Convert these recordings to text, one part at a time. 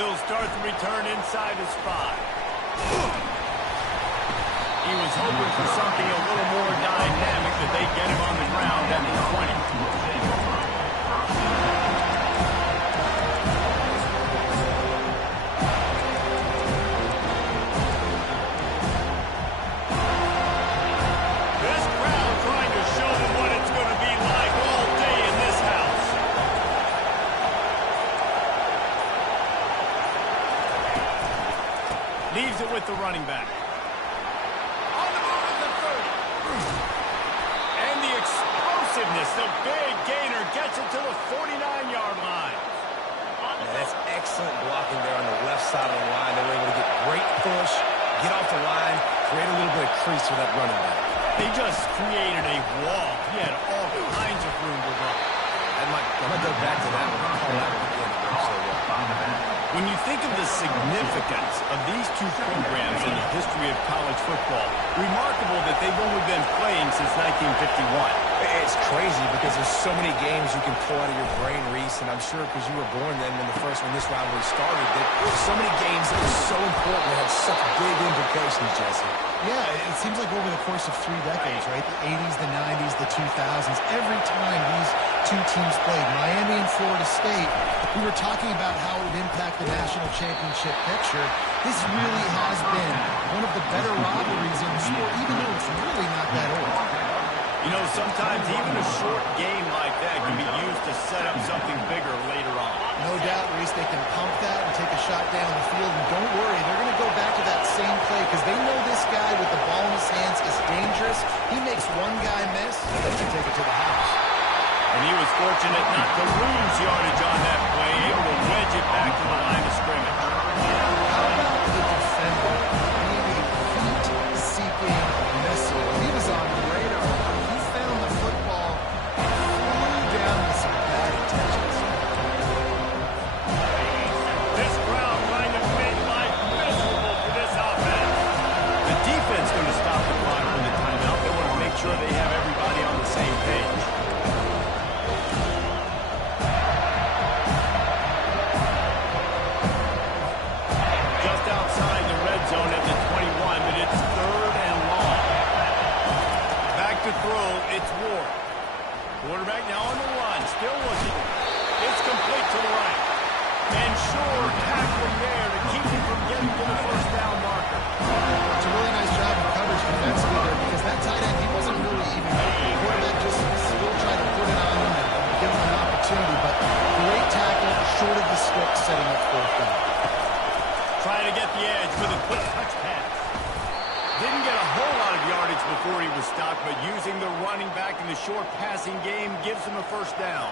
He'll start the return inside his 5. He was hoping for something a little more dynamic, that they get him on the ground at the 20. This crowd trying to show them what it's going to be like all day in this house. Leaves it with the running back. The big gainer gets it to the 49-yard line. Yeah, that's excellent blocking there on the left side of the line. They were able to get great push, get off the line, create a little bit of crease for that running back. They just created a wall. He had all kinds of room to run. I might go back to that one. Call that one again. When you think of the significance of these two programs in the history of college football, remarkable that they've only been playing since 1951. It's crazy because there's so many games you can pull out of your brain, Reese, and I'm sure because you were born then when this rivalry started, that there's so many games that were so important and had such big implications, Jesse. Yeah, it seems like over the course of 3 decades, right? The 80s, the 90s, the 2000s, every time these two teams played, Miami and Florida State, we were talking about how it would impact the national championship picture. This really has been one of the better rivalries in the sport, even though it's really not that old. You know, sometimes even a short game like that can be used to set up something bigger later on. No doubt, Reese, they can pump that and take a shot down the field. And don't worry, they're going to go back to that same play because they know this guy with the ball in his hands is dangerous. He makes one guy miss, and they can take it to the house. And he was fortunate not to lose yardage on that play, able to wedge it back to the line of scrimmage. How about the defender being a feet-seeking missile? He was on the radar. He found the football and flew down with some bad intentions. This crowd trying to make life miserable for this offense. The defense going to stop the clock for the timeout. They want to make sure they have everybody on the same page. Just outside the red zone at the 21, but it's 3rd and long. Back to throw, it's Ward. Quarterback now on the run, still looking. It's complete to the right. And sure tackling there to keep him from getting to the first down marker. It's a really nice job of coverage defensively there because that tight end, he wasn't really even open. The quarterback just still tried to put it on him and give him an opportunity, but great tackle, short of the stick, setting up 4th down. Trying to get the edge with a quick touch pass. Didn't get a whole lot of yardage before he was stopped, but using the running back in the short passing game gives him a first down.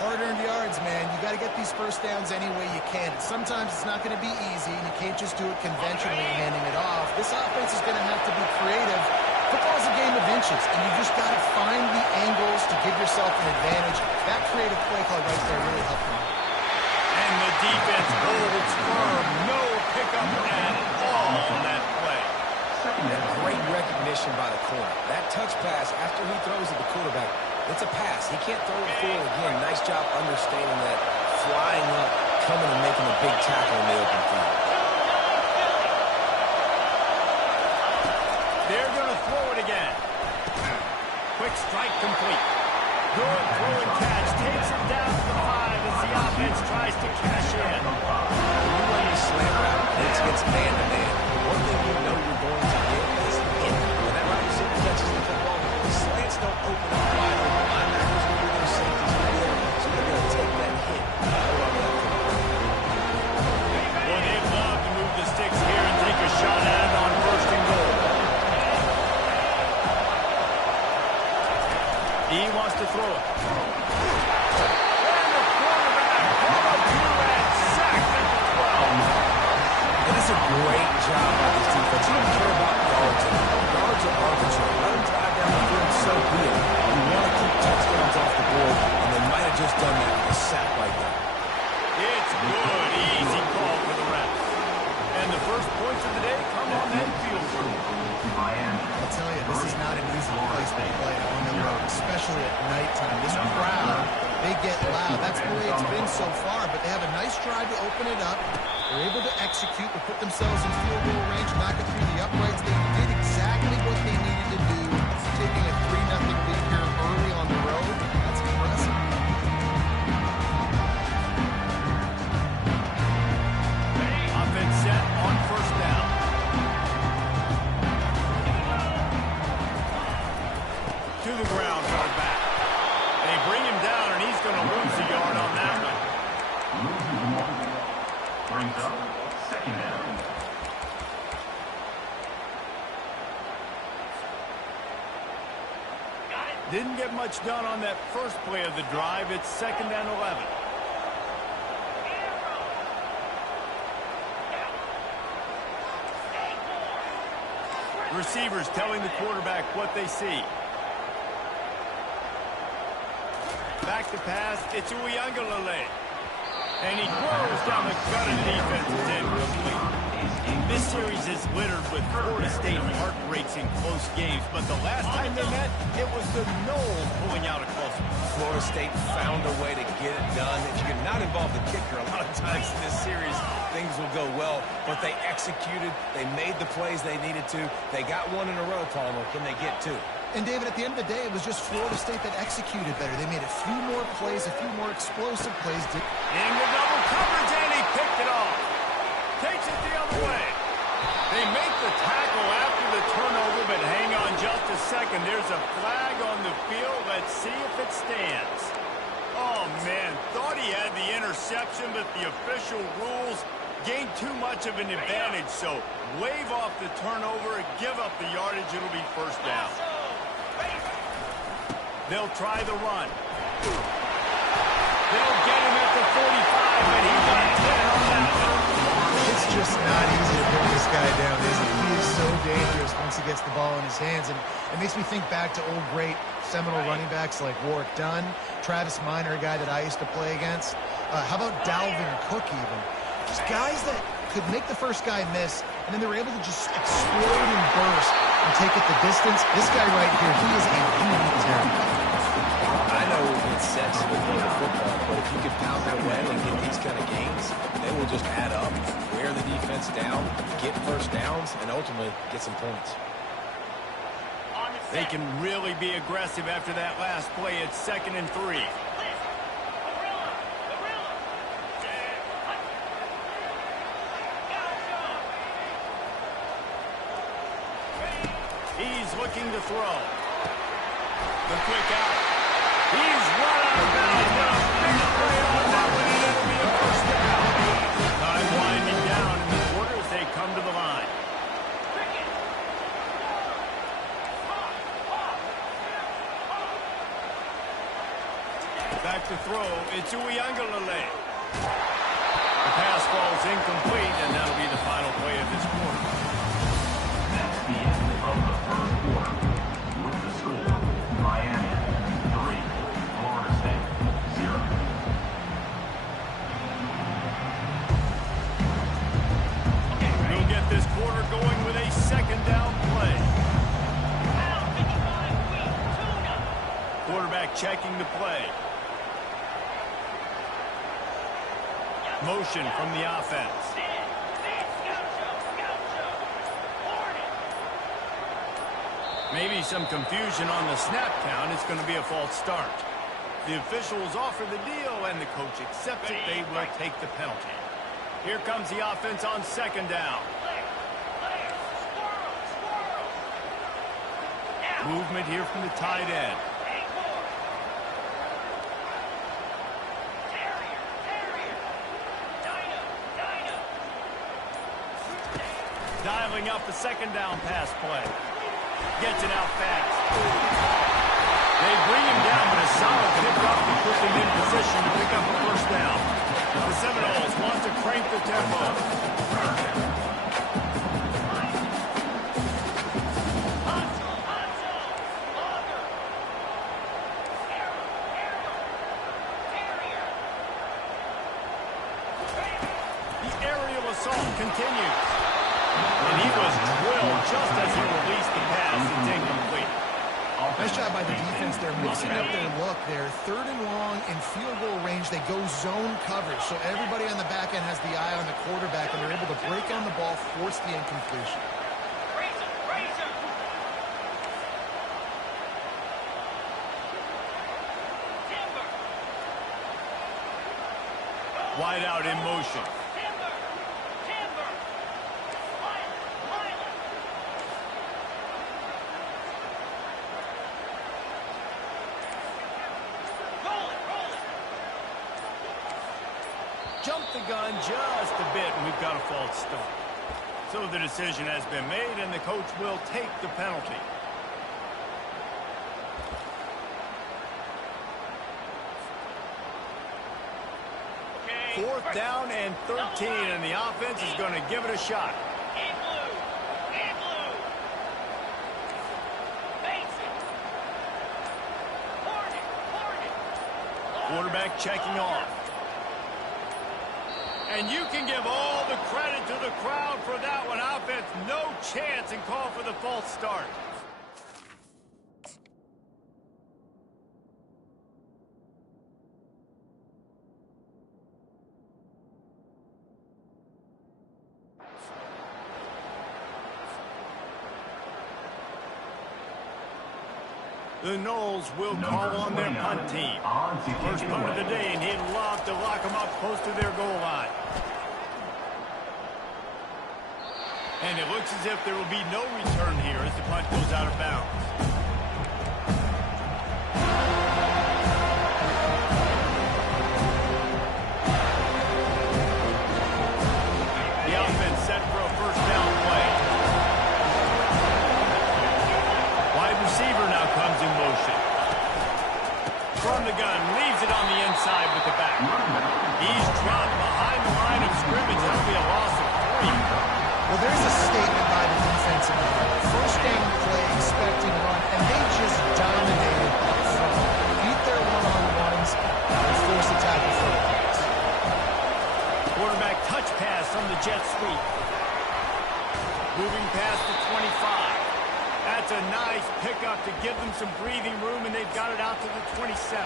Hard-earned yards, man. You got to get these first downs any way you can. Sometimes it's not going to be easy, and you can't just do it conventionally handing it off. This offense is going to have to be creative. Football's a game of inches, and you just got to find the angles to give yourself an advantage. That creative play call right there really helped them out. And the defense holds firm. No pickup at all on that play. Great recognition by the corner. That touch pass after he throws at the quarterback, it's a pass. He can't throw it forward again. Nice job understanding that, flying up, coming and making a big tackle in the open field. They're going to throw it again. Quick strike complete. Good throw and catch. Takes it down to the 5 as the offense tries to cash in. When you run the slant route, it gets man-to-man. One thing you know you're going to get is hit. When that right receiver catches the football, the slants don't open up wide open. Linebackers will do those safeties over there, so they're going to take that hit. Boy, they'd love to move the sticks here and take a shot at it on 1st and goal. He wants to throw it. And the quarterback brought here and sacked at the 12. It is a great job by this defense. You don't care about yards anymore. Yards are arbitrary. Let them drive down the field, so be it. You want to keep touchdowns off the board, and they might have just done that with a sack like that. It's good, easy call for the refs. And the first points of the day come on that field goal. I'll tell you, this is not an easy place to play on the road, especially at nighttime. This crowd, they get loud. That's the way it's been so far, but they have a nice drive to open it up. They're able to execute, to put themselves in field goal range, knock it through the uprights. They did exactly what they needed to do, taking a 3-0 lead here early on the road. That's impressive. Offense set on first down. To the ground, far back. They bring him down, and he's going to lose a yard on that one. Brings up second down. Didn't get much done on that first play of the drive. It's 2nd and 11. Receivers telling the quarterback what they see. Back to pass. It's Uiagalelei. And he throws down the gut of the defense's end complete. This series is littered with Florida State heartbreaks in close games, but the last time they met, it was the Noles pulling out a close one. Florida State found a way to get it done. If you can not involve the kicker, a lot of times in this series, things will go well, but they executed. They made the plays they needed to. They got one in a row, Palmer. Can they get two? And, David, at the end of the day, it was just Florida State that executed better. They made a few more plays, a few more explosive plays. In the double coverage, and he picked it off. Takes it the other way. They make the tackle after the turnover, but hang on just a second. There's a flag on the field. Let's see if it stands. Oh, man, thought he had the interception, but the official rules gained too much of an advantage. So wave off the turnover, give up the yardage. It'll be first down. They'll try the run. They'll get him at the 45, and he got 10 on that one. It's just not easy to bring this guy down, is it? He is so dangerous once he gets the ball in his hands. And it makes me think back to old great Seminole running backs like Warwick Dunn, Travis Minor, a guy that I used to play against. How about Dalvin Cook even? Just guys that could make the first guy miss, and then they were able to just explode and burst and take it the distance. This guy right here, he is a unique talent. I know it's sexy to play the football, but if you can pound it away and get these kind of games, they will just add up, wear the defense down, get first downs, and ultimately get some points. They can really be aggressive after that last play. It's 2nd and 3. He's looking to throw. The quick out. He's run out of bounds. Now, big play on that one, and it'll be a first down. Time winding down in the quarter as they come to the line. Back to throw. It's Uiagalelei. The pass falls incomplete, and that'll be the final play of this quarter. That's the end of the first quarter. With the score, Miami 3, Florida State 0. We'll get this quarter going with a 2nd down play. Quarterback checking the play. Motion from the offense. Maybe some confusion on the snap count. It's going to be a false start. The officials offer the deal, and the coach accepts it. They will take the penalty. Here comes the offense on 2nd down. Movement here from the tight end. Dialing up the 2nd down pass play. Gets it out fast. They bring him down, but a solid kickoff to put them in position to pick up a first down. The Seminoles want to crank the tempo. The aerial assault continues. And he was drilled just as he released the pass. It's incomplete. Nice job by the defense there, mixing up their look there. 3rd and long and field change. They go zone coverage. So everybody on the back end has the eye on the quarterback, and they're able to break on the ball, force the incompletion. Wide out in motion. Jump the gun just a bit, and we've got a false start. So the decision has been made, and the coach will take the penalty. Fourth down and 13, and the offense is going to give it a shot. Quarterback checking off. And you can give all the credit to the crowd for that one. Offense, no chance, and call for the false start. The Noles will call on their punt team. First punt of the day, and he'd love to lock them up close to their goal line. And it looks as if there will be no return here as the punt goes out of bounds. The offense set for a first down play. Wide receiver now comes in motion. From the gun, leaves it on the inside with the back. He's dropped behind the line of scrimmage. That'll be a loss of 3. Well, there's a statement by the defensive line. First game play, expecting run, and they just dominated up front. Beat their one-on-ones and force a tackle for the pass. Quarterback touch pass on the jet sweep. Moving past the 25. That's a nice pickup to give them some breathing room, and they've got it out to the 27.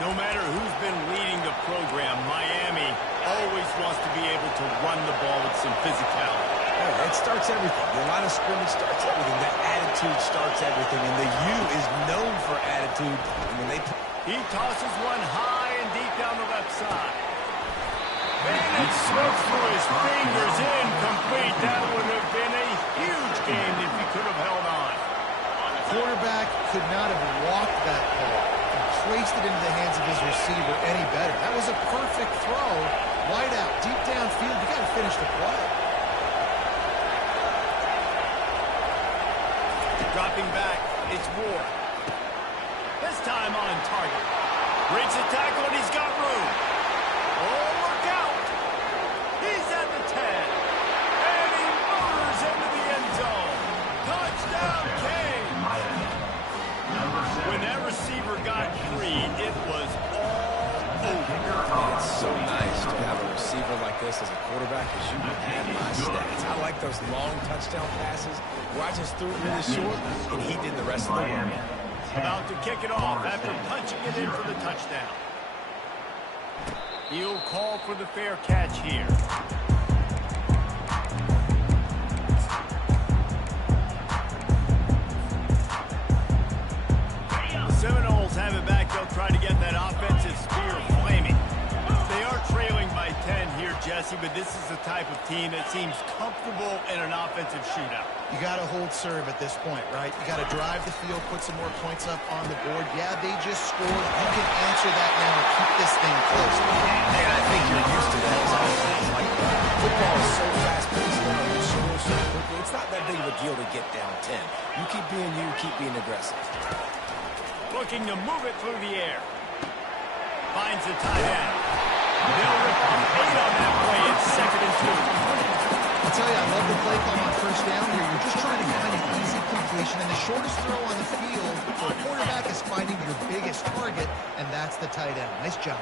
No matter who's been leading the program, Miami always wants to be able to run the ball with some physicality. Yeah, it starts everything. The line of scrimmage starts everything. The attitude starts everything. And the U is known for attitude. And when they... He tosses one high and deep down the left side. And it slips through his fingers, incomplete. That would have been a huge game if he could have held on. Quarterback could not have walked that ball and placed it into the hands of his receiver any better. That was a perfect throw. Wide out, deep downfield. You got to finish the play. Dropping back, it's Ward. This time on target. Breaks the tackle, and he's got room. Oh, look out! He's at the 10. And he motors into the end zone. Touchdown, King! When that receiver got free, it was all over. It's so nice to have a receiver like this as a quarterback because you can have my stats. I like those long touchdown passes where I just threw it really short and he did the rest of the work. About to kick it off after punching it in for the touchdown. He'll call for the fair catch here. Seminoles have it back. They'll try to get that offensive spear flaming. They are trailing by 10 here, Jesse, but this is the type of team that seems comfortable in an offensive shootout. You got to hold serve at this point, right? You got to drive the field, put some more points up on the board. Yeah, they just scored. You can answer that now and keep this thing close. And I think you're used to that as offense. Like, football is so fast-paced now. You score so quickly. It's not that big of a deal to get down 10. You keep being aggressive. Looking to move it through the air. Finds the tight end. They'll rip off 8 on that play. It's 2nd and 2. I'll tell you, I love the play call on first down here. You're just trying to find an easy completion, and the shortest throw on the field for a quarterback is finding your biggest target, and that's the tight end. Nice job.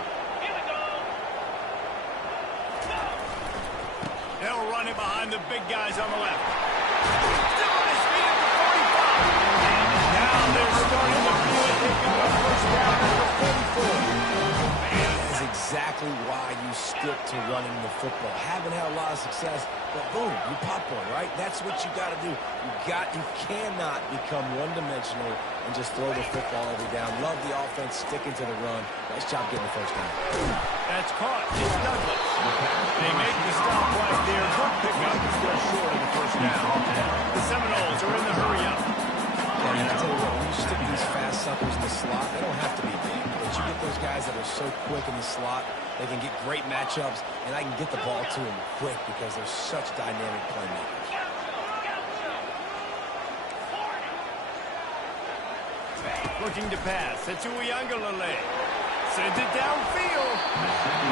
They'll run it behind the big guys on the left. Still on his feet at the 45. Now they're starting to feel it. They can go first down at the 44. As exactly why you stick to running the football. Haven't had a lot of success, but boom, you pop one, right? That's what you got to do. You cannot become one-dimensional and just throw the football every down. Love the offense, sticking to the run. Nice job getting the first down. That's caught. It's Douglas. They make the stop right there. Good pickup. Still short of the first down. The Seminoles are in the hurry-up. And I tell you what, when you stick these fast suckers in the slot, they don't have to be big. But you get those guys that are so quick in the slot, they can get great matchups, and I can get the ball to them quick because they're such dynamic playmakers. Looking to pass. It's Uiagalelei. Sends it downfield.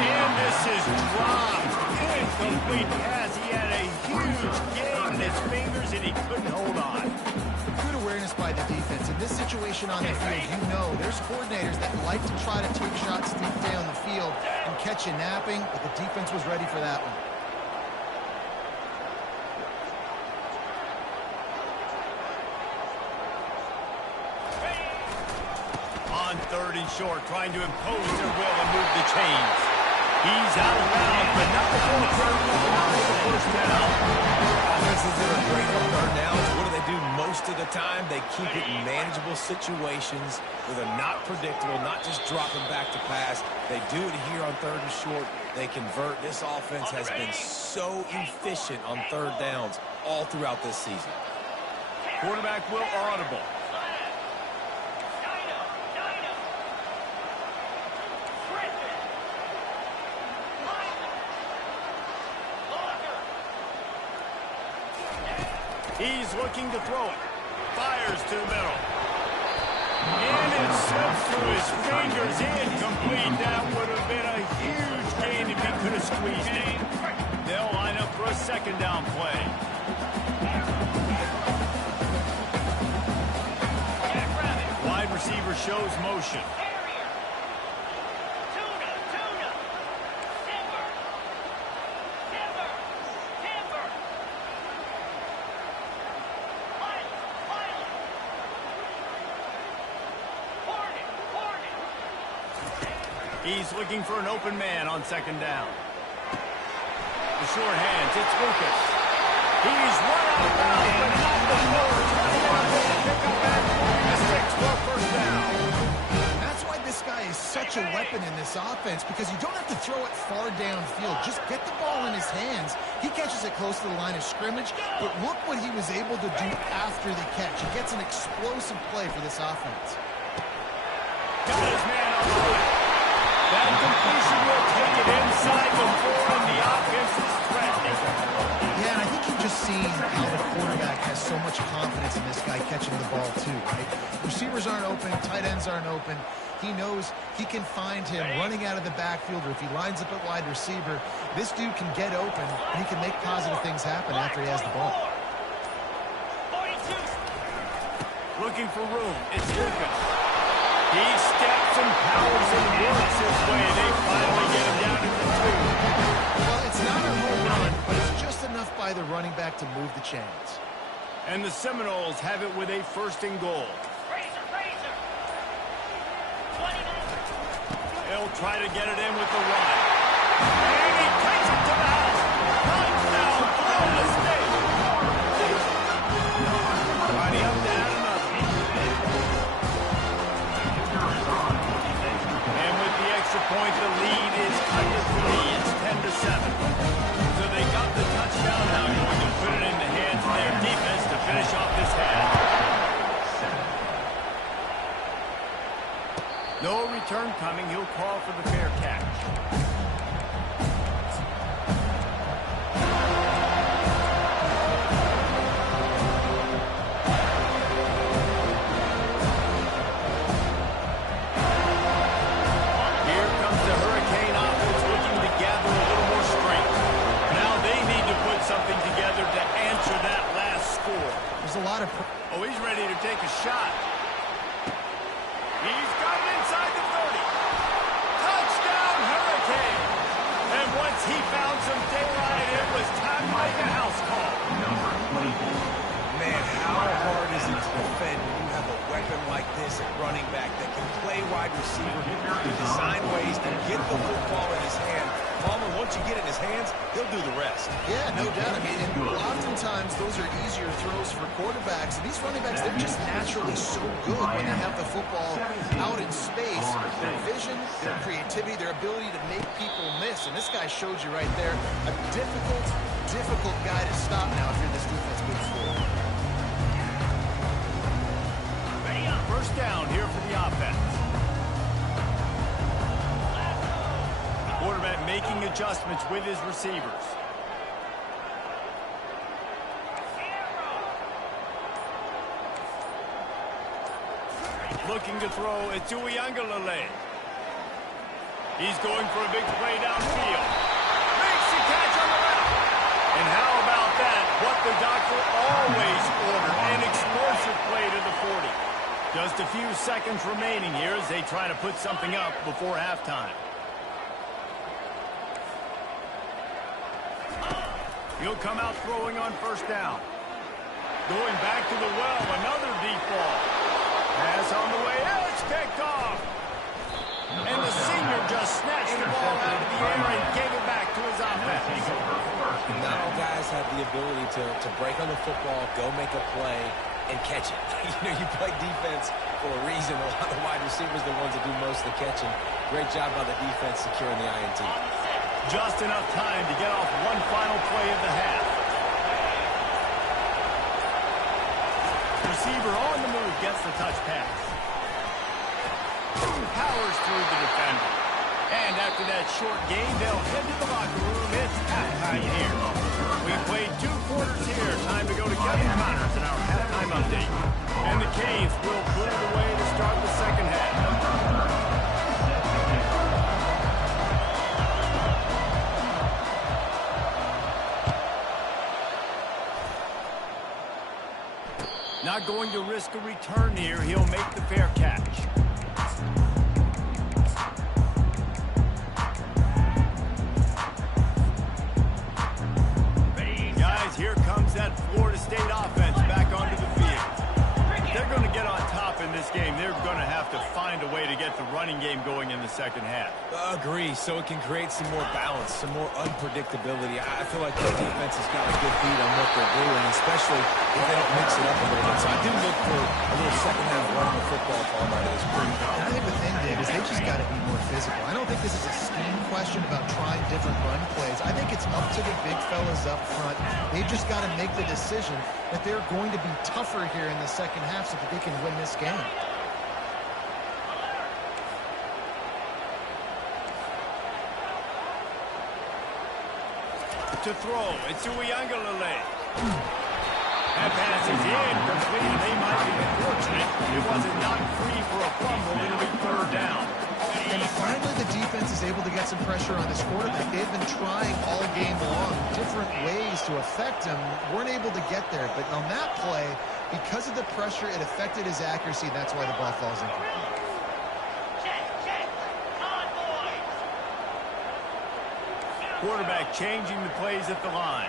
And this is dropped. Incomplete pass. He had a huge gain in his fingers, and he couldn't hold on. Good awareness by the defense. In this situation on the field, you know there's coordinators that like to try to take shots deep down the field and catch you napping, but the defense was ready for that one. On 3rd and short, trying to impose their will and move the chains. He's out of bounds, but not before the first down. Offenses that are great on 3rd downs, what do they do most of the time? They keep it in manageable situations where they're not predictable, not just dropping back to pass. They do it here on 3rd and short. They convert. This offense has been so efficient on 3rd downs all throughout this season. Quarterback will audible. He's looking to throw it. Fires to the middle. And it slips through his fingers. Incomplete. That would have been a huge gain if he could have squeezed it. They'll line up for a 2nd down play. Wide receiver shows motion. He's looking for an open man on 2nd down. The short hands, it's Lucas. He's run out of bounds, but not before. 21 to pick up back, 46 for a 1st down. That's why this guy is such a weapon in this offense, because you don't have to throw it far downfield. Just get the ball in his hands. He catches it close to the line of scrimmage, but look what he was able to do after the catch. He gets an explosive play for this offense. Got his man on the way. That completion will take it inside the 4, and the offense is threatening. Yeah, and I think you've just seen how the quarterback has so much confidence in this guy catching the ball too, right? Receivers aren't open, tight ends aren't open. He knows he can find him running out of the backfield, or if he lines up at wide receiver, this dude can get open, and he can make positive things happen after he has the ball. Looking for room, it's Lucas. He steps and powers and works his way. They finally get him down to the 2. Well, it's not a home run, but it's just enough by the running back to move the chains. And the Seminoles have it with a 1st and goal. They'll try to get it in with the run. And he takes it to the house. Touchdown, Florida State. Riding up to add another. And with the extra point, the lead is cut to 3. It's 10-7. So they got the touchdown. Now going to put it in the hands of their defense to finish off this half. No return coming. He'll call for the fair catch. Something together to answer that last score. There's a lot of... Oh, he's ready to take a shot. He's got it inside the 30. Touchdown, Hurricane. And once he found some daylight, it was time to make a house call. Number 24. Man, how hard is it to defend when you have a weapon like this at running back that can play wide receiver, can design ways to get the football once you get it in his hands, he'll do the rest. Yeah, no doubt. I mean, and oftentimes those are easier throws for quarterbacks. And these running backs, they're just naturally so good when they have the football out in space. Their vision, their creativity, their ability to make people miss. And this guy showed you right there a difficult guy to stop now if you're this defense moving forward. First down here for the offense. Quarterback making adjustments with his receivers. Looking to throw, it's Uiagalelei. He's going for a big play downfield. Makes the catch on the left. And how about that? What the doctor always ordered, an explosive play to the 40. Just a few seconds remaining here as they try to put something up before halftime. He'll come out throwing on first down. Going back to the well, another deep ball. Pass on the way, it's picked off. And the senior just snatched the ball out of the air and gave it back to his offense. Not all guys have the ability to break on the football, go make a play, and catch it. You play defense for a reason. A lot of the wide receivers are the ones that do most of the catching. Great job by the defense securing the INT. Just enough time to get off one final play of the half. Receiver on the move gets the touch pass. Powers through the defender. And after that short game, they'll head to the locker room. It's halftime here. We played 2 quarters here. Time to go to Kevin Connors in our halftime update. And the Canes will put it away to start the second half. Not going to risk a return here. He'll make the fair catch. Guys, here comes that Florida State offense back onto the field. If they're going to get on top in this game, they're going to have to find a way to get the running game going in the second half. Agree, so it can create some more balance, some more unpredictability. I feel like the defense has got a good beat on what they're doing, especially if they don't mix it up a little bit. So I do look for a little second half running the football call out of this group. And I think the thing, Dave, is they just got to be more physical. I don't think this is a scheme question about trying different run plays. I think it's up to the big fellas up front. They've just got to make the decision that they're going to be tougher here in the second half so that they can win this game. To throw, it's Uiagalelei. That pass is incomplete. They might be fortunate. It wasn't knocked free for a fumble. It'll be third down. And finally the defense is able to get some pressure on this quarterback. They've been trying all game long different ways to affect him. Weren't able to get there. But on that play, because of the pressure, it affected his accuracy. That's why the ball falls incomplete. Quarterback changing the plays at the line.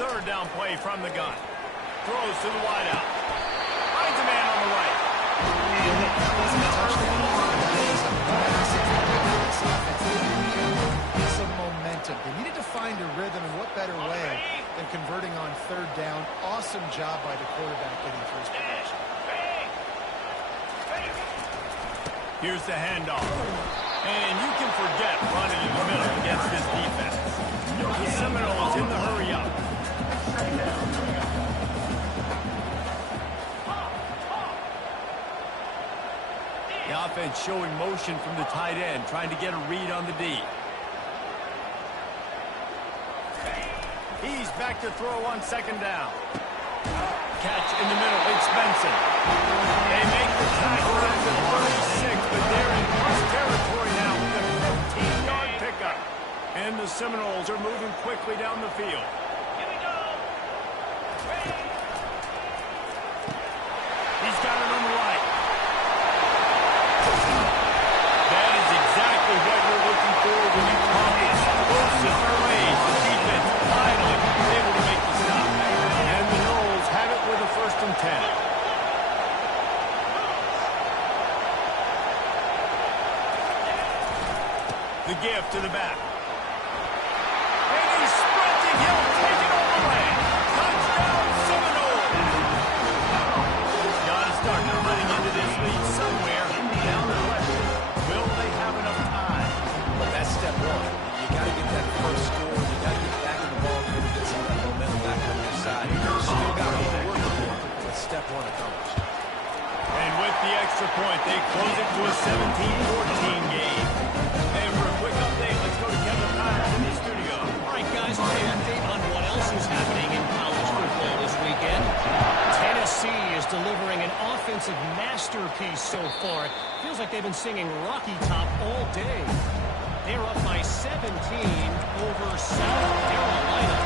Third down play from the gun. Throws to the wideout. Finds a man on the right. That wasn't a touchdown. That is a massive win for this offense. They needed some momentum. They needed to find a rhythm, and what better way than converting on third down. Awesome job by the quarterback getting through his progression. Here's the handoff. And you can forget running in the middle against this defense. The Seminoles in the hurry up. The offense showing motion from the tight end, trying to get a read on the D. He's back to throw on second down. Catch in the middle, it's Benson. They make the tackle at the 36, but they're in plus territory now with a 15-yard pickup. And the Seminoles are moving quickly down the field. He's got it on the right. That is exactly what you're looking for when you talk explosive plays. The defense finally able to make the stop. And the Noles have point, they close it to a 17-14 game. Hey, for a quick update, let's go to Kevin Powers in the studio. All right, guys, for an update on what else is happening in college football this weekend. Tennessee is delivering an offensive masterpiece so far. It feels like they've been singing Rocky Top all day. They're up by 17 over South Carolina.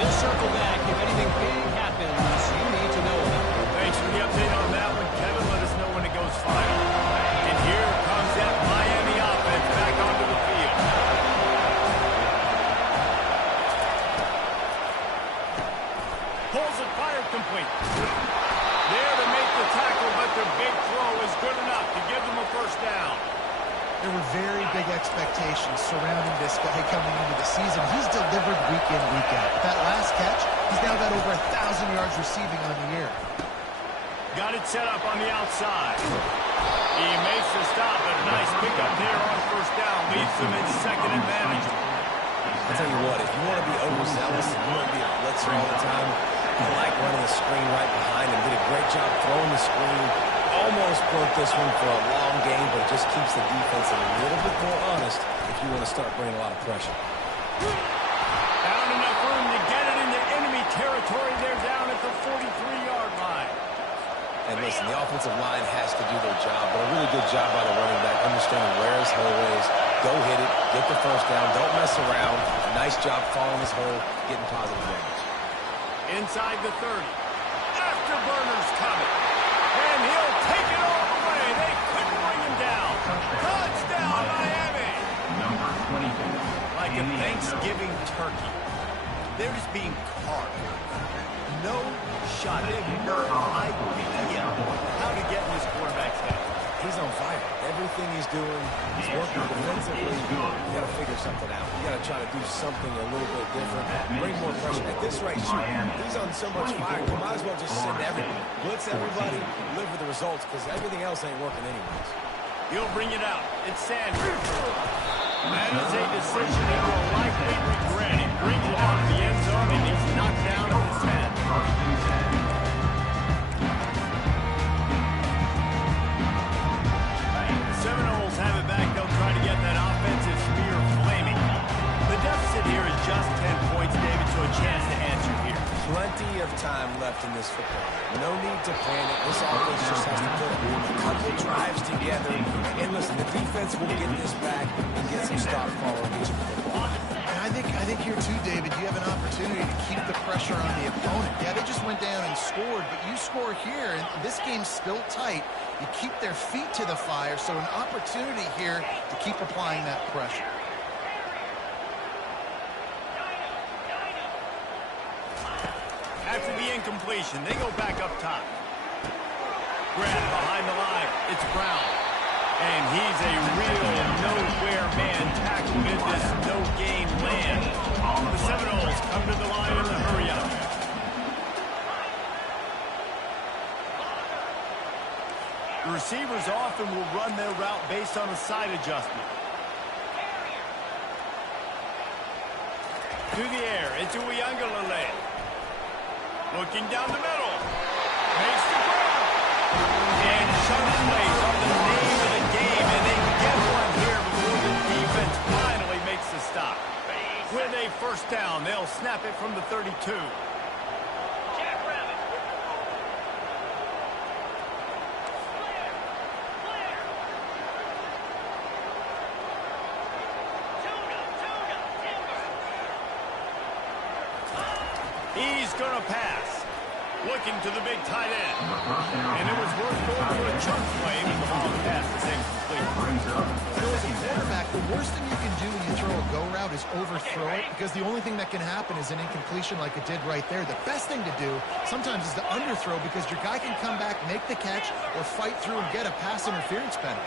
We'll circle back if anything big happens you need to know about. Thanks for the update on that one, Kevin. Let us know when it goes final. And here comes that Miami offense back onto the field. Pulls it, fired complete. There to make the tackle, but their big throw is good enough to give them a first down. There were very big expectations surrounding this guy coming into the season. He's delivered week in, week out. With that last catch, he's now got over 1,000 yards receiving on the year. Got it set up on the outside. He makes the stop, but a nice pickup there on first down. Leaves them in second and manageable. I'll tell you what, if you want to be overzealous and you want to be a blitzer all the time, I like running the screen right behind him. Did a great job throwing the screen. Almost broke this one for a long game, but it just keeps the defense a little bit more honest if you want to start bringing a lot of pressure. Found enough room to get it into enemy territory. They're down at the 43-yard line. And listen, the offensive line has to do their job, but a really good job by the running back, understanding where his hole is. Go hit it, get the first down, don't mess around. Nice job following his hole, getting positive yards. Inside the 30. Afterburner's coming. And he'll take it all the way. They couldn't bring him down. Touchdown, Miami. Number 22. Like a Thanksgiving turkey. They're just being carved. No shot. They have no idea how to get in this quarterback's head. He's on fire. Everything he's doing, he's working defensively. You got to figure something out. You got to try to do something a little bit different. Bring more pressure. At this rate, shoot, he's on so much fire. You might as well just send everybody. Blitz everybody. Live with the results because everything else ain't working anyways. He'll bring it out. It's Sanders. That is a decision he will likely regret. He brings it out of the end zone and he's knocked down at the 10. First and 10. Seminoles have it back. They'll try to get that offensive spear flaming. The deficit here is just 10 points, David, so a chance to answer here. Plenty of time left in this football. No need to panic. This offense just has to put a couple drives together. And listen, the defense will get this back and get some stop following each football. And I think here too, David, you have an opportunity to keep the pressure on the opponent. Yeah, they just went down and scored, but you score here, and this game's still tight. You keep their feet to the fire, so an opportunity here to keep applying that pressure. After the incompletion, they go back up top. Grab behind the line. It's Brown. And he's a real nowhere man tackled in this no-gain land. The Seminoles come to the line in the hurry-up. The receivers often will run their route based on a side adjustment. To the air, it's Uiagalelei. Looking down the middle. Makes the grab. And chunk plays are the name of the game, and they get one here before the defense finally makes the stop. With a first down, they'll snap it from the 32. He's going to pass. Looking to the big tight end. And it was worth going for a chunk play, but the ball pass is incomplete. So as a quarterback, the worst thing you can do when you throw a go route is overthrow it, because the only thing that can happen is an incompletion like it did right there. The best thing to do sometimes is to underthrow, because your guy can come back, make the catch, or fight through and get a pass interference penalty.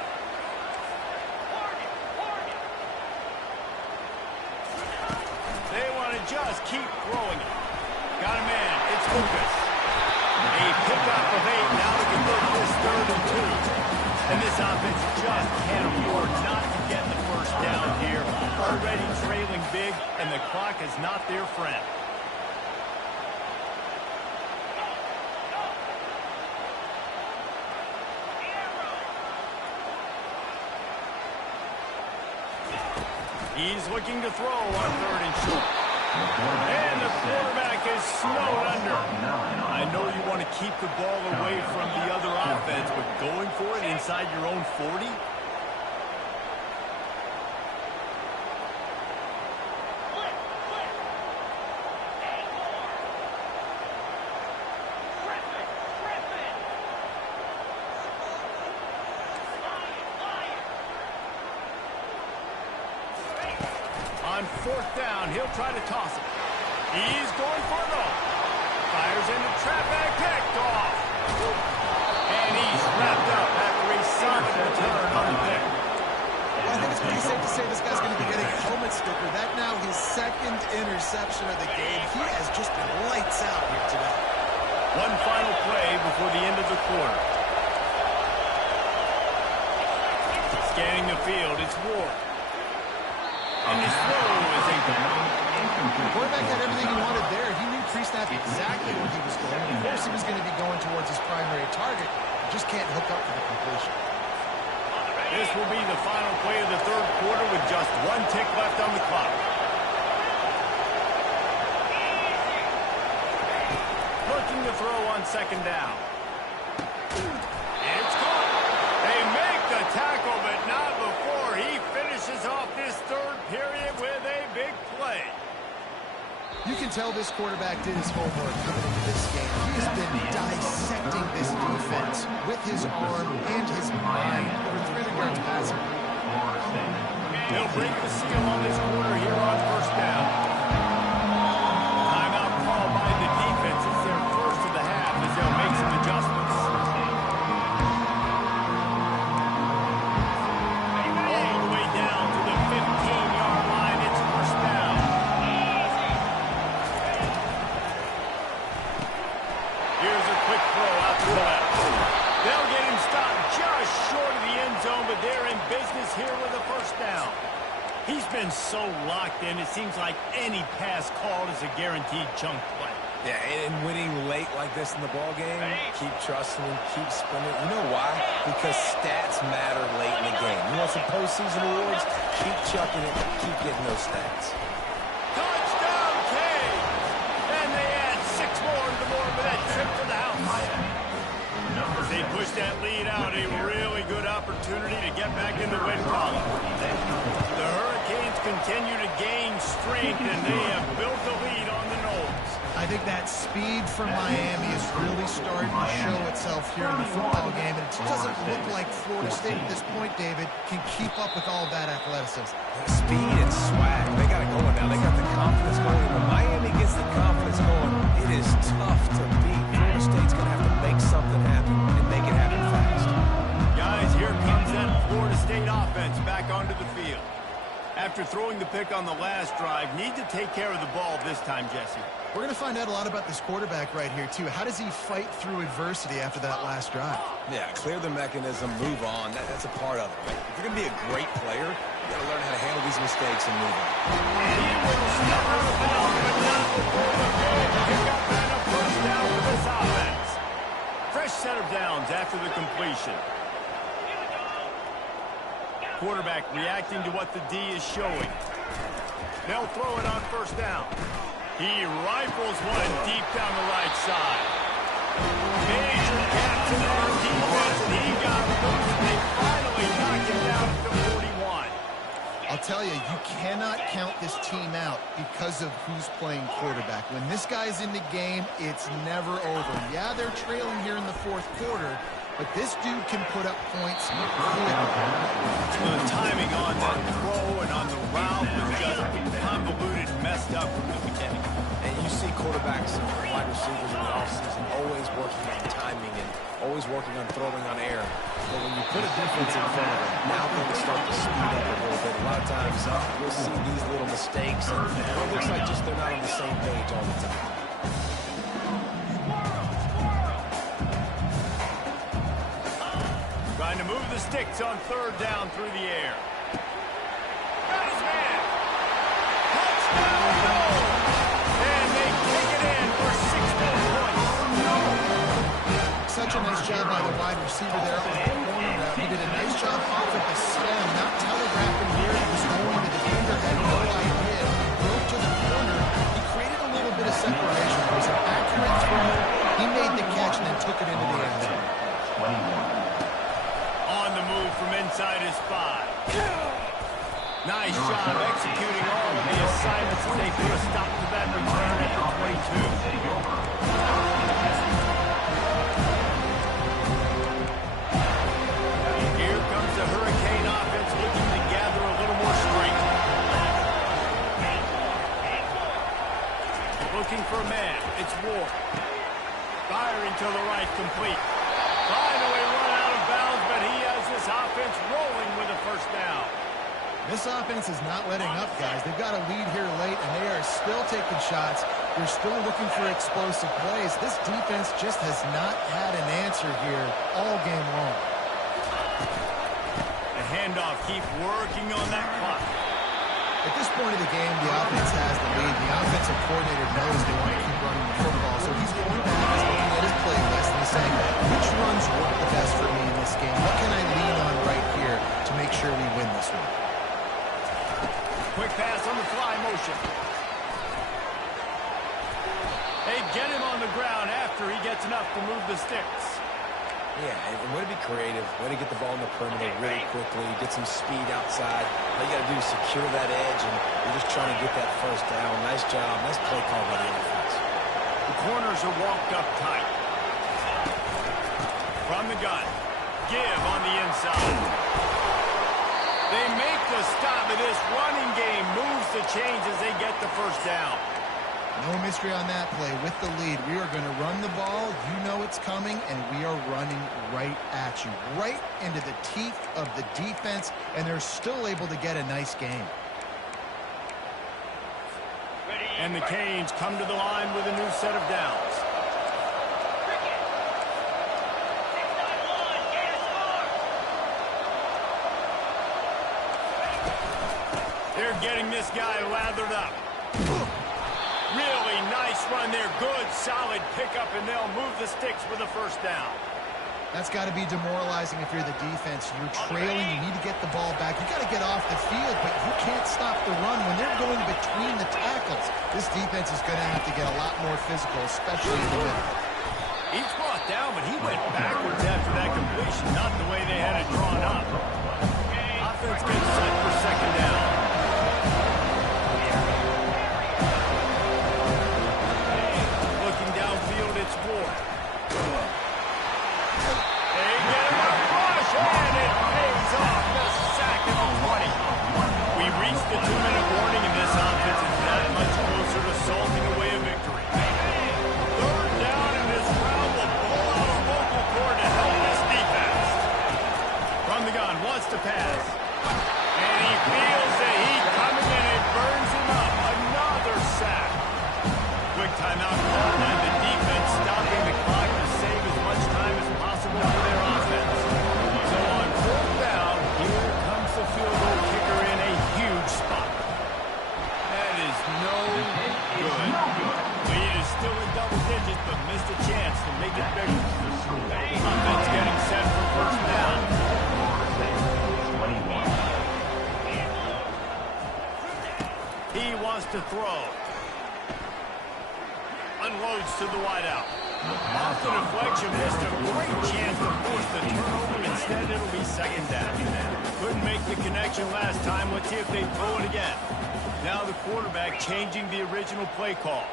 They want to just keep throwing it. Got a man. It's Lucas. A pickup of 8 now to convert this 3rd and 2. And this offense just can't afford not to get the first down here. Already trailing big, and the clock is not their friend. He's looking to throw on 3rd and short. And the quarterback is snowed under. I know you want to keep the ball away from the other offense, but going for it inside your own 40? On 4th down, he'll try to toss it. He's going for it all. Fires into trap bag, picked off. And he's wrapped up after a solid return on the pick. Well, I think it's pretty safe to say this guy's going to be getting a helmet sticker. That now his 2nd interception of the game. He has just been lights out here today. One final play before the end of the quarter. Scanning the field, it's Ward. And his throw is incomplete. The quarterback had everything he wanted there. He knew pre-snap exactly where he was going. Of course, he was going to be going towards his primary target. He just can't hook up for the completion. This will be the final play of the 3rd quarter with just 1 tick left on the clock. Looking to throw on 2nd down. And it's caught. They make the tackle, but not before he finishes off this 3rd period with a big play. You can tell this quarterback did his homework coming into this game. He has been dissecting this defense with his arm and his mind. Over 300 yards passing. He'll break the seal on this quarter here on 1st down. Timeout call by the defense. It's their first of the half as they'll make some adjustments. All the way down to the 15-yard line. It's 1st down. Here's a quick throw out to the left. They'll get him stopped just short of the end zone, but they're in business here with a 1st down. He's been so locked in, it seems like any pass called is a guaranteed chunk play. Yeah, and winning late like this in the ball game, keep trusting him, keep sprinting. You know why? Because stats matter late in the game. You want some postseason awards? Keep chucking it, keep getting those stats. Touchdown, Cade! And they add 6 more to the board with that trip to the house. They push that lead out, a really good opportunity to get back in the win column. The Hurricanes continue to gain strength, and they have built the lead on the Noles. I think that speed from Miami is really starting to show itself here in the football game, and it just doesn't look like Florida State at this point, David, can keep up with all that athleticism. Speed and swag, they got it going now. They got the confidence going. When Miami gets the confidence going, it is tough to beat. Florida State's going to have to make something happen and make it happen fast. Guys, here comes that Florida State offense back onto the field. After throwing the pick on the last drive, need to take care of the ball this time, Jesse. We're going to find out a lot about this quarterback right here, too. How does he fight through adversity after that last drive? Yeah, clear the mechanism, move on. That's a part of it, right? If you're going to be a great player, you got to learn how to handle these mistakes and move on. He will snuggle the ball, but not before the goal. Pick up and a 1st down for this offense. Fresh set of downs after the completion. Quarterback reacting to what the D is showing. They'll throw it on 1st down. He rifles one deep down the right side. Major gaps in our defense, and he got loose. They finally knocked him down at the 41. I'll tell you, you cannot count this team out because of who's playing quarterback. When this guy's in the game, it's never over. Yeah, they're trailing here in the 4th quarter, but this dude can put up points quickly. The timing on that throw and on the route was just convoluted, messed up from the beginning. And you see quarterbacks and wide receivers in the offseason always working on timing and always working on throwing on air. But when you put a defense in front of them, now things start to speed up a little bit. A lot of times you'll see these little mistakes, and it looks like just they're not on the same page all the time. Trying to move the sticks on 3rd down through the air. Got his man. Touchdown, no! And they kick it in for 6 more points. Such a nice job by the wide receiver there on the corner route. He did a nice job off at the stem, not telegraphing where he was going. The defender had inside his 5. Nice job executing all of the assignments as they put a stop to that return at the 22. Here comes the Hurricane offense looking to gather a little more strength. Looking for a man. It's Ward. Firing to the right, complete. Finally run out of bounds, but he has this offense rolling with a first down. This offense is not letting up, guys. They've got a lead here late, and they are still taking shots. They're still looking for explosive plays. This defense just has not had an answer here all game long. The handoff, keep working on that clock. At this point of the game, the offense has the lead. The offensive coordinator knows they want to keep running the football, so he's going back, he's looking at his play list, and he's saying, which runs work the best for me in this game? What can I lean on right here to make sure we win this one? Quick pass on the fly motion. They get him on the ground after he gets enough to move the sticks. Yeah, and way to be creative, way to get the ball in the perimeter really quickly, get some speed outside. All you got to do is secure that edge, and you're just trying to get that first down. Nice job. Nice play call by the offense. The corners are walked up tight. From the gun. Give on the inside. They make the stop, and this running game moves the chains as they get the first down. No mystery on that play. With the lead, we are going to run the ball. You know it's coming, and we are running right at you, right into the teeth of the defense, and they're still able to get a nice game. And the Canes come to the line with a new set of downs. They're getting this guy lathered up. Really nice run there. Good, solid pickup, and they'll move the sticks for the first down. That's got to be demoralizing if you're the defense. You're trailing. You need to get the ball back. You got to get off the field, but you can't stop the run when they're going between the tackles. This defense is going to have to get a lot more physical, especially in the middle. He's brought down, but he went backwards after that completion, not the way they had it drawn up. Offense gets set for second down. Looking downfield, it's Ward. They get him a rush, and it pays off. The sack at the 20. We reached the 2-minute warning, and this offense is that much closer to salting away a victory. Third down, and this crowd will pull out a vocal cord to help this defense. From the gun, wants to pass. And he feels the heat coming, and it burns him up. Another sack. Quick timeout called, and the defense stopping the clock to save as much time as possible for their offense. So on fourth down, here comes the field goal kicker in a huge spot. That is no good. Lead is still in double digits, but missed a chance to make it bigger. Offense getting set for first down. He wants to throw. Unloads to the wideout. Off the deflection, missed a great chance to force the turnover. Instead, it'll be second down. Couldn't make the connection last time. Let's see if they throw it again. Now the quarterback changing the original play call.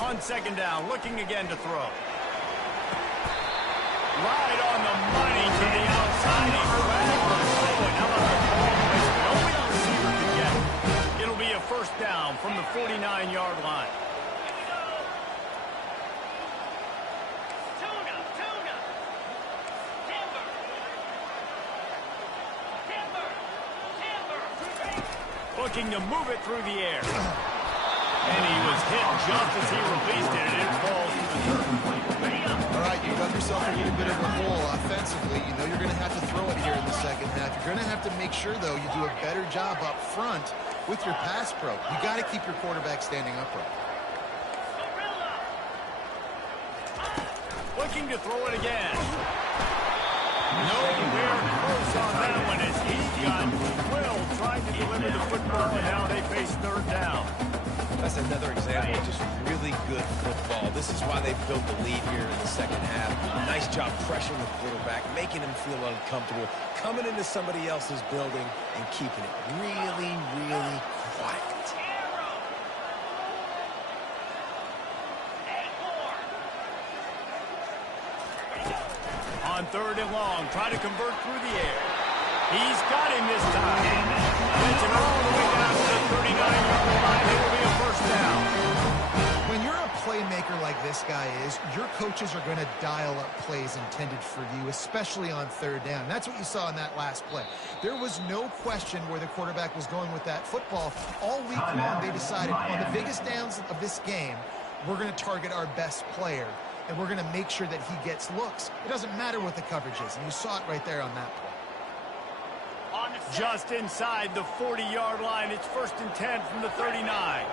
On second down, looking again to throw. Right on the money to the outside. He grabbed the throw and held up the ball placement. Only the receiver could get it. It'll be a first down from the 49-yard line. Looking to move it through the air. And he was hit just as he released it, and it falls to the turf. All right, you dug yourself a little bit of a hole offensively. You know you're going to have to throw it here in the second half. You're going to have to make sure, though, you do a better job up front with your pass pro. You got to keep your quarterback standing upright. Looking to throw it again. Nowhere close on that one as he got Will trying to deliver the football, and now they face third down. That's another example of just really good football. This is why they built the lead here in the second half. Nice job pressuring the quarterback, making him feel uncomfortable, coming into somebody else's building and keeping it really, really quiet. On third and long, try to convert through the air. He's got him this time. Gets it all the way down to the 39-yard line. It will be a first down. When you're a playmaker like this guy is, your coaches are going to dial up plays intended for you, especially on third down. That's what you saw in that last play. There was no question where the quarterback was going with that football. All week long, they decided on the biggest downs of this game, we're going to target our best player, and we're going to make sure that he gets looks. It doesn't matter what the coverage is, and you saw it right there on that play. Just inside the 40-yard line. It's 1st and 10 from the 39.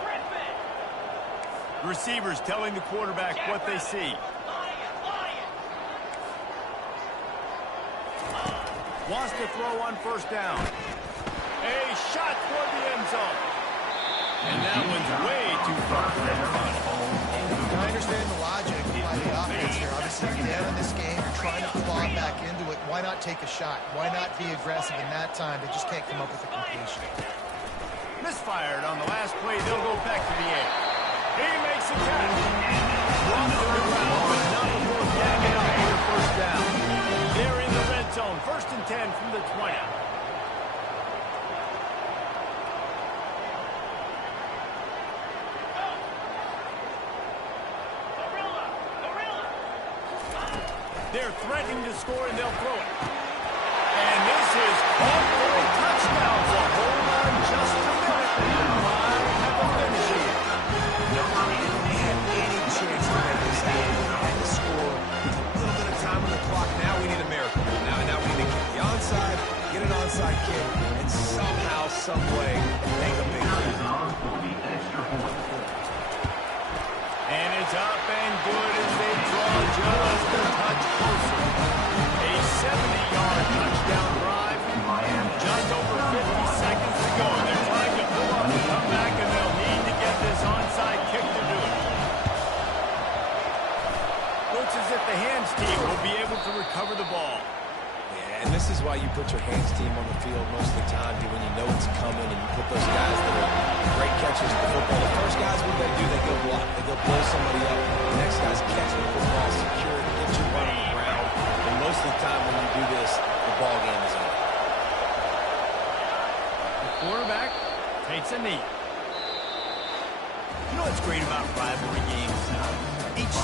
Receivers telling the quarterback what they see. Wants to throw on first down. A shot toward the end zone. And that one's way too far for him to run. I understand the logic by the offense here. Obviously, you're down in this game. You're trying to claw back into it. Why not take a shot? Why not be aggressive in that time? They just can't come up with a completion. Misfired on the last play. They'll go back to the air. He makes a catch. Brought to the ground, but not before getting it up for the first down. They're in the red zone. 1st and 10 from the 20. They're threatening to score, and they'll throw it. And this is caught for a touchdown. So hold on just a minute. Might have a finish here. They had any chance to make this happen. They had to score with a little bit of time on the clock. Now we need a miracle. Now we need to get the onside, get an onside kick, and somehow, some way, make a big play. And it's up and good as they draw just a touch closer. A 70-yard touchdown drive. Just over 50 seconds to go. They're trying to pull off the comeback, and they'll need to get this onside kick to do it. Looks as if the hands team will be able to recover the ball. Yeah, and this is why you put your hands team on the field most of the time, when you know it's coming, and you put those guys that are great catchers of the football. The first guys, what they do, they go block. They go blow somebody up. The next guy's catching the football, secure it, get your butt on the ground. And most of the time when you do this, the ball game is over. The quarterback takes a knee. You know what's great about rivalry games? Each side